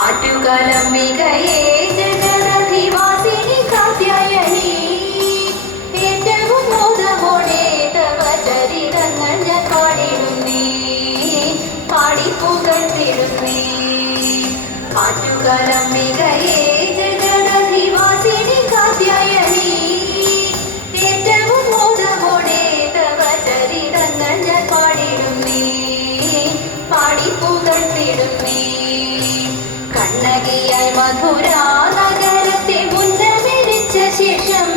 ആറ്റുകാലംബികയേ ജഗദധിവാസിനി കാത്യായനി ഏറ്റവും മോദമോടെ തവ ചരിതങ്ങൾ ഞാൻ പാടിടുന്നേ പാടിപ്പുകഴ്ത്തിടുന്നേ ആറ്റുകാലംബികയേ ജഗദധിവാസിനി കാത്യായനി ഏറ്റവും മോദമോടെ തവ ചരിതങ്ങൾ ഞാൻ പാടിടുന്നേ പാടിപ്പുകഴ്ത്തിടുന്നേ കണ്ണകിയായി മധുരാ നഗരത്തെ മുന്നമിരിച്ച ശേഷം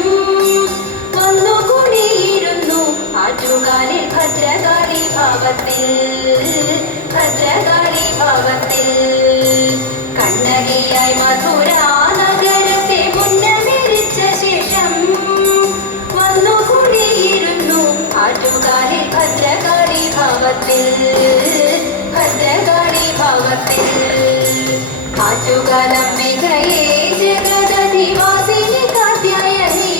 വന്നുകൂടിയിരുന്നു ആറ്റുകാലി ഭദ്രകാളി ഭാവത്തിൽ ഭദ്രകാളി ഭാവത്തിൽ കണ്ണകിയായി മധുരാ നഗരത്തെ മുന്നമിരിച്ച ശേഷം വന്നുകൂടിയിരുന്നു ആറ്റുകാലി ഭദ്രകാളി ഭാവത്തിൽ ഭദ്രകാളി ഭാവത്തിൽ ആറ്റുകാലംബികയേ ജഗദധിവാസിനി കാത്യായനി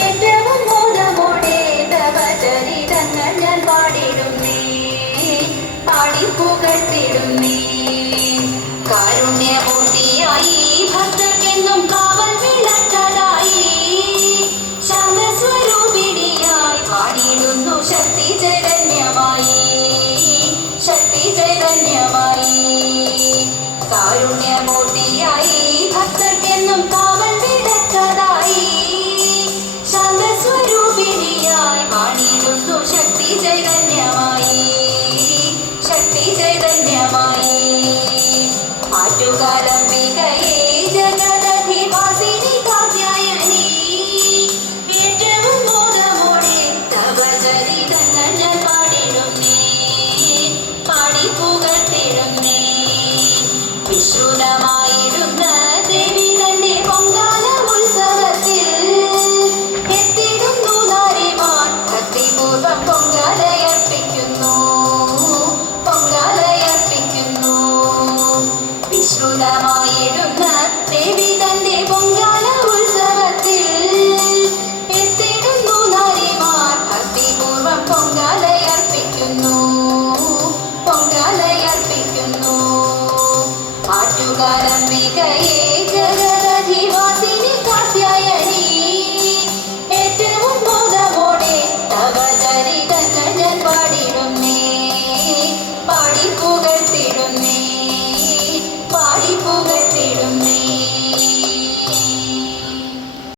ഏറ്റവും മോദമോടെ തവ ചരിതങ്ങൾ ഞാൻ പാടിടുന്നേ പാടിപ്പുകഴ്ത്തിടുന്നേ കാരുണ്യമൂർത്തിയായി ഭക്തർക്കെന്നും കാവൽ വിളക്കലായി ശാന്തസ്വരൂപിണിയായി പാടിടുന്നു ശക്തി ചൈതന്യമായി ശക്തി ചൈതന്യമായി കാരുണ്യമൂർത്തിയായി ഭക്തർക്കെന്നും കാവൽ വിളക്കതായി ശാന്തസ്വരൂപിണിയായി പാടിടുന്നു ശക്തി ചൈതന്യമായി ശക്തി ചൈതന്യമായി ആറ്റുകാലംബികയേ ജഗദധിവാസിനി കാത്യായനി ഏറ്റവും മോദമോടെ തവ ചരിതങ്ങൾ ഞാൻ പാടിടുന്നേ പാടിപ്പുകഴ്ത്തിടുന്നേ വിശ്രുതമാ